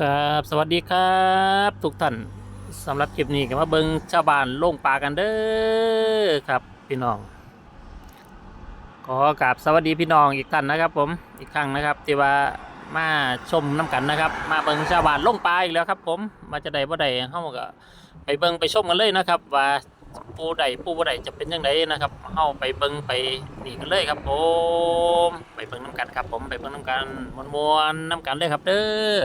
ครับสวัสดีครับ ทุกท่านสำหรับคลิปนี้ก็มาเบิงชาวบ้านลงป่ากันเด้อครับพี่น้องขอกราบสวัสดีพี่น้องอีกท่านนะครับ ผมอีกครั้งนะครับที่ว่ามาชมน้กันนะครับ มาเบิงชาวบ้านลงป่าอีกแล้วครับ ผมมาจะได้บ่ได้เฮาก็ไปเบิงไปชมกันเลยนะครับ ว่าผู้ใดผู้บ่ใดจะเป็นยังไงนะครับเฮาไปเบิงไปนี่กันเลยครับ ผม ไปเบิงน้กันครับ ผมไปเบิงน้กันมวนๆน้กันเลยครับเด้อ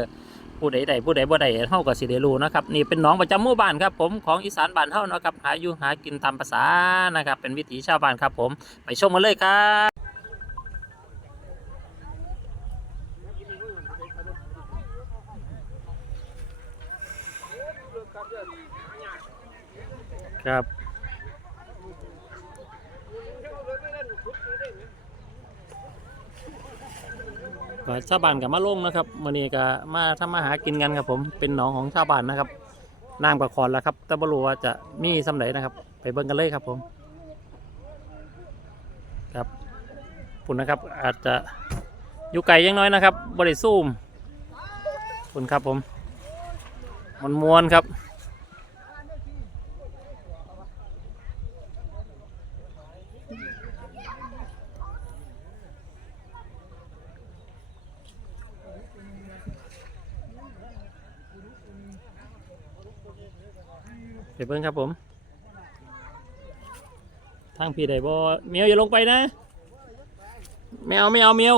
ผู้ใดใดผู้ใดบ่ใดเฮาก็สิได้รู้นะครับนี่เป็นหนองประจำหมู่บ้านครับผมของอีสานบ้านเฮานะครับหาอยู่หากินตามภาษานะครับ เป็นวิถีชาวบ้านครับผมไปชมกันเลยครับครับ ก็ชาวบ้านกับมาลงนะครับมื้อนี้ก็มาทำมาหากินกันครับผมเป็นหนองของชาวบ้านนะครับน้ำกับคอนแล้วครับแต่บรูว่าจะมีสำไหนนะครับ ไปเบิ่งกันเลยครับผมครับปุ่นนะครับอาจจะอยู่ไกลยังน้อยนะครับบริซูมปุ่นครับผมมันมวนๆครับ เพิ่งครับผม ทางพี่ได้บ่เมียวอย่าลงไปนะไม่เอาไม่เอาเมียว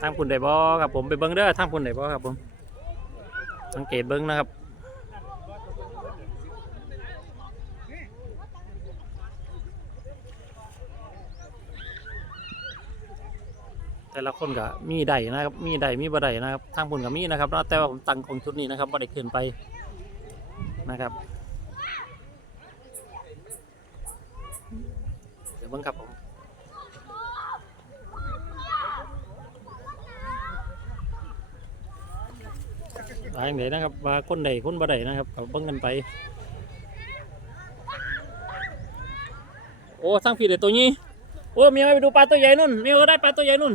ทางพุ่นได้บ่ครับผมไปเบิ้งเด้อทางพุ่นได้บ่ครับผม สังเกตเบิ้งนะครับ แต่ละคนก็ มีใดนะครับ มีใดมีบ่ใดนะครับ ทางพุ่นก็มีนะครับแต่ว่าผมตั้งของชุดนี้นะครับบ่ได้ขึ้นไปนะครับเดี๋ยวเบิ่งครับผมทางไหนนะครับว่าคนใดคนบ่ใดนะครับเบิ่งกันไป โอ้ทางพี่เด็ดตัวนี้โอ้เมียไปดูปลาตัวใหญ่นู่นเมียก็ได้ปลาตัวใหญ่นู่น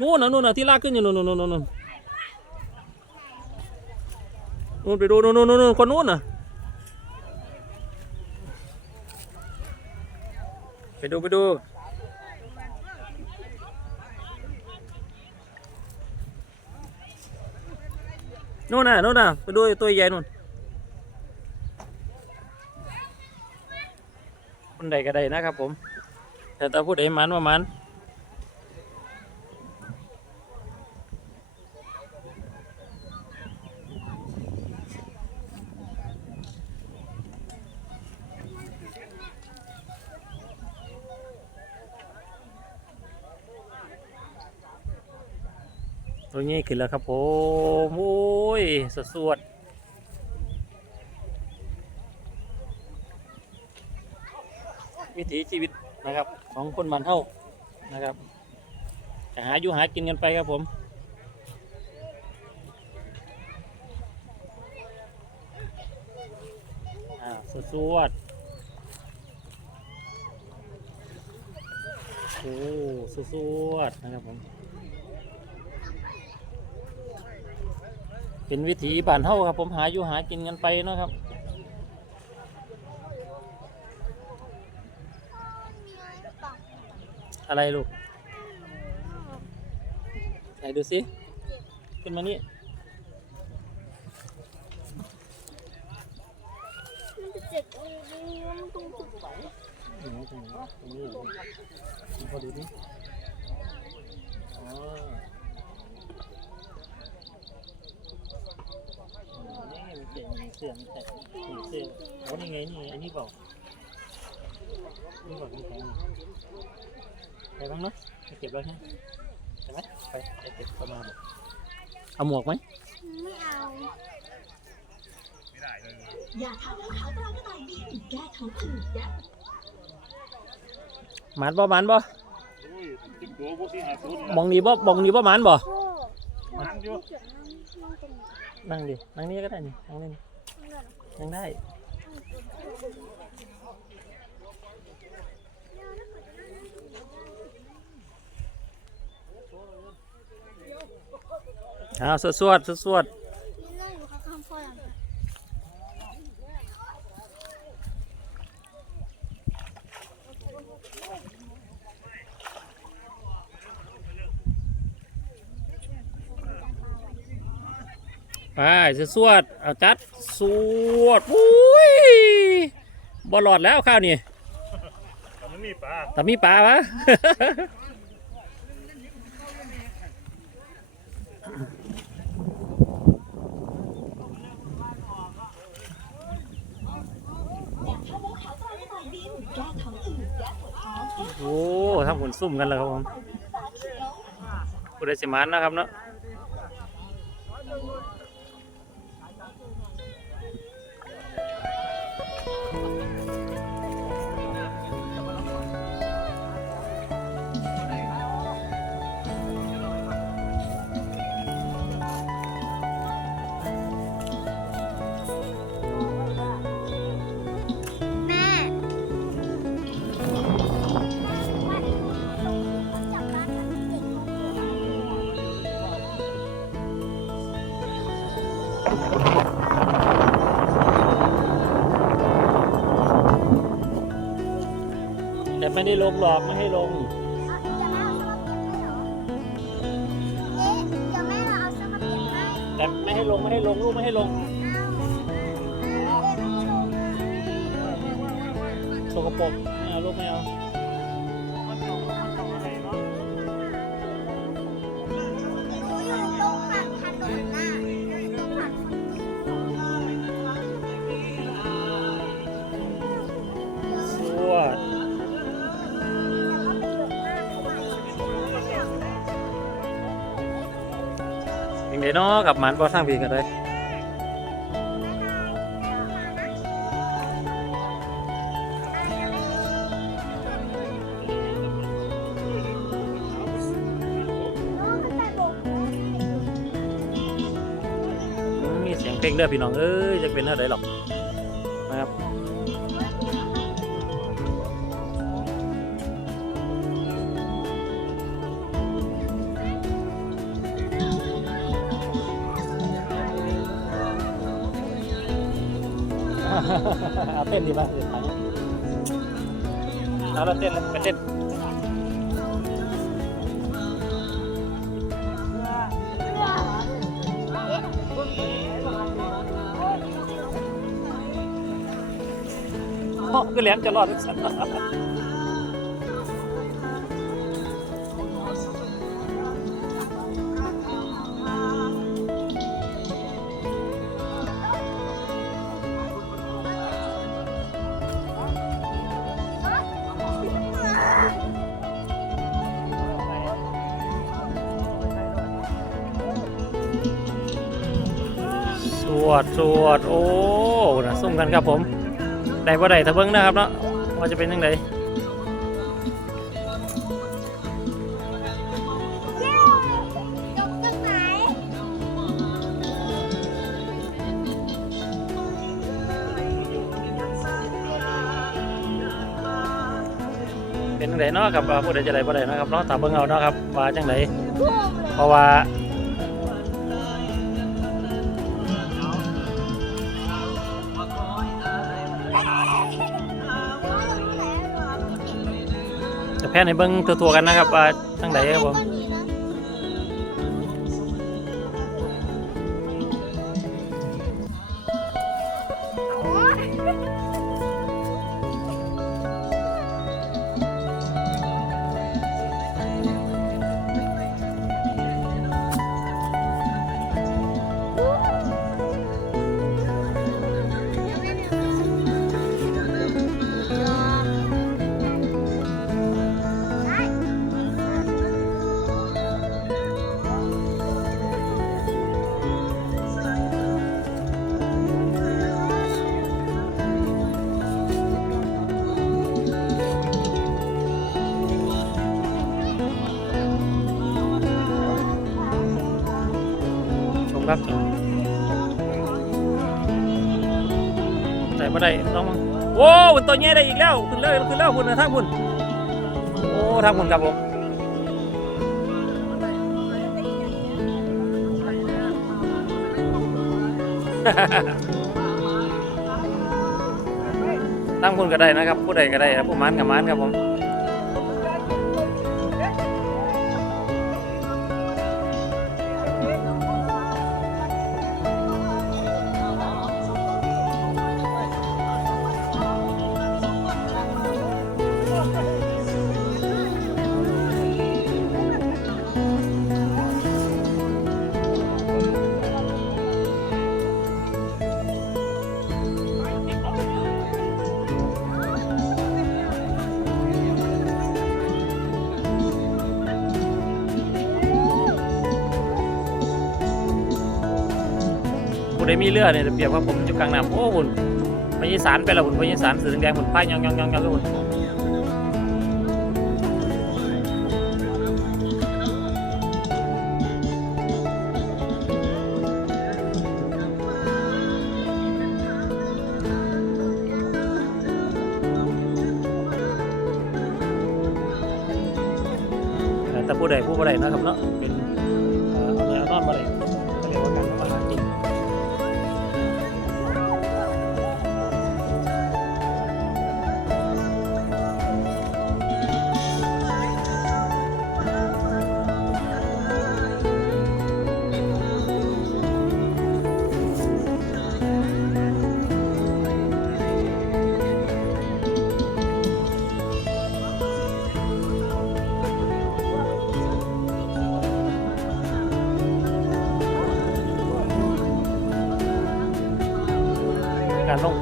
นู่นนะนู่นนะที่ลากขึ้นอยู่นู่นนู่นนู่นนู่นนู่นไปดูนู่นนู่นนู่นคนนู่นน่ะไปดูไปดูนู่นน่ะนู่นน่ะไปดูตัวใหญ่นู่นคนใดก็ได้นะครับผมแต่ถ้าพูดใดมันว่ามัน นี้ขึ้นแล้วครับผมโอ้ยสดสวดวิถีชีวิตนะครับ ของคนบ้านเฮานะครับจะหาอยู่หากินกันไปครับผม อ่าสดสวดโอ้สดสวดนะครับผม เป็นวิถีบ้านเฮาครับ ผมหาอยู่หากินกันไปเนาะครับอะไรลูก ไหนดูสิ ขึ้นมานี่ มันจะเจ็บตรงนี้มันตรงจุดไหนตรงนี้ตรงนี้ตรงนี้เหรอนี่พอดูดิอ๋อ นี่มันเจ๋งมีเสื้อมแตะมีเสื้อโอ้นี่ไงนี่ไงอันนี้เปล่านี่เปล่าของแข็งไปบ้างเนาะไปเก็บแล้วใช่ไหมไปไปเก็บประมาณเอาหมวกไหมไม่เอายาทาขาตรากระต่ายบินแก้ท้องอืดยาหมานบ่หมานบ่มองนี่บ่มองนี่บ่หมานบ่พ่อมันอยู่ นั่งดิ นั่งนี่ก็ได้นี่นั่งนี่นั่งได้ เอาสวดสวดสวด ไปสวดเอาจัดสวดอุ้ยบอลอดแล้วข้าวนี่มันมีปลาแต่มีปลาวะถ้าพวกเขาตราก็ต่อยบินแก้ท้องอืดแก้ปวดท้องแก้โอ้ทำผลซุ่มกันแล้วครับผมตาเขียวผู้ได้สิมันนะครับเนาะ แต่ไม่ได้ลงหรอกไม่ให้ลงจะแม่เอาสมาเก็บให้แต่ไม่ให้ลงไม่ให้ลงลูกไม่ให้ลงเอาสกปรกไม่เอาลูกไม่เอา ยังไงเนาะกับมันพอทางพีกันได้มีเสียงเพลงเด้อพี่น้องเอ้ยจะเป็นอะไรหรอก เอาเต้นดีป่ะเต้นไปเอาเราเต้นแล้วไปเต้นโอ้ก็แหลมจะรอดทุกสัตว์ วดสวดโอ้นะสุ่มกันครับผมได้บ่ได้ถ้าเบิ่งนะครับเนาะว่าจะเป็นยังไงเป็นยังไงเนาะครับว่าผู้ใดจะได้บ่ได้เนาะครับเนาะถ้าเบิ่งเอาเนาะครับว่าจังไดท่วมเลยเพราะว่า จะแพ้ในเบิ้งตัวๆกันนะครับว่าทั้งไหนครับผม รับใส่มาได้ลองมาโอ้เป็นตัวแง่ได้อีกแล้วขึ้นเลยขึ้นแล้วคุณนะทางคุณโอ้ทางคุณครับผมตั้งคุณก็ได้นะครับ ผู้ใดก็ได้ครับผู้มันกับมันครับผม ผู้ใดมีเรือเนี่ยเปรียบว่าผมอยู่กลางน้ำโอ้หุ่นพญสารไปล้วหุ่นพญสารสีแดงหุ่นพายยองยองยองยองหุ่นแต่ผู้ใดผู้ใดนะครับเนาะเป็น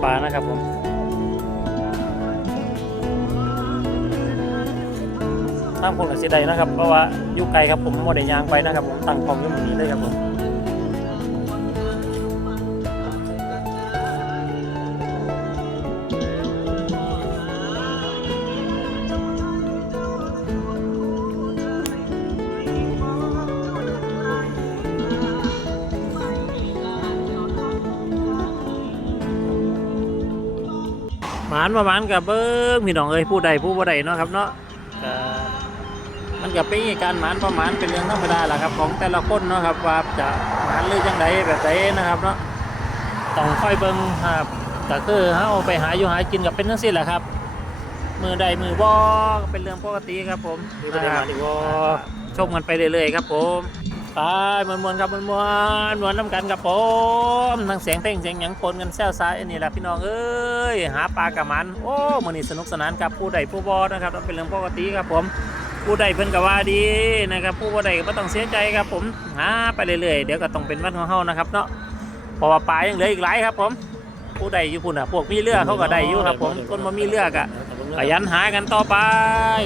ปลานะครับผมตามคนกับสีใดนะครับเพราะว่าอยู่ไกลครับผมโมเดลยางไปนะครับผมตั้งกล้องอยู่ตรงนี้เลยครับผม หมานประมาณกับเบิ้งพี่น้องเอ้ยผู้ใดผู้บ่ใดเนาะครับเนาะก็มันก็เป็นการหมานประมาณเป็นเรื่องธรรมดาแหละครับ ของแต่ละคนเนาะครับว่าจะหมานหรือจังไดแบบใดนะครับเนาะต้องค่อยเบิ่งครับก็คือเฮาไปหาอยู่หากินกับเป็นจังซี่แหละครับมือใดมือบ่ก็เป็นเรื่องปกติครับผมนะครับชมกันไปเรื่อยๆครับผม ไปมวนๆครับมวนๆมวนน้ำกันครับผมทั้งเสียงเต้งเสียงหยังปนกันแซวซ่าอันนี้แหละพี่น้องเอ้ยหาปลากับมันโอ้มื้อนี้สนุกสนานกับผู้ใดผู้บ่นะครับเป็นเรื่องปกติครับผมผู้ใดเพิ่นก็ว่าดีนะครับ ผู้บ่ใดก็ต้องเสียใจครับผมหาไปเรื่อยๆเดี๋ยวก็ต้องเป็นวันของเฮานะครับเนาะเพราะว่าปลายังเหลืออีกหลายครับ ผม ผู้ใดอยู่พุ่นอะพวกมีเรือเขาก็ได้อยู่ครับ ผมคนบ่มีเรือก็ขยันหากันต่อไป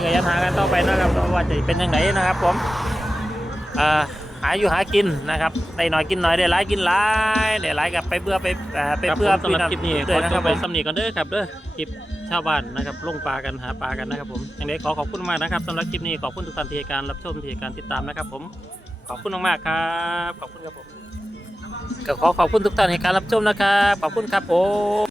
ขยันหากันต่อไปนะครับว่าจะเป็นยังไงนะครับ ผมอ่า หาอยู่หากินนะครับได้หน่อยกินหน่อยได้หลายกินหลายได้หลายกับไปเบื่อไปไปเพื่อสำหรับคลิปนี้ขด้วอยนะจครับไปสำนีก่อนเด้อครับเด้อคลิปชาวบ้านนะครับลงปลากันหาปลากันนะครับผมอย่างไรขอขอบคุณมากนะครับสำหรับคลิปนี้ขอบคุณทุกท่านที่การรับชมที่การติดตามนะครับ ผมขอบคุณมากๆครับขอบคุณครับผมก็ขอขอบคุณทุกท่านในการรับชมนะครับขอบคุณครับผม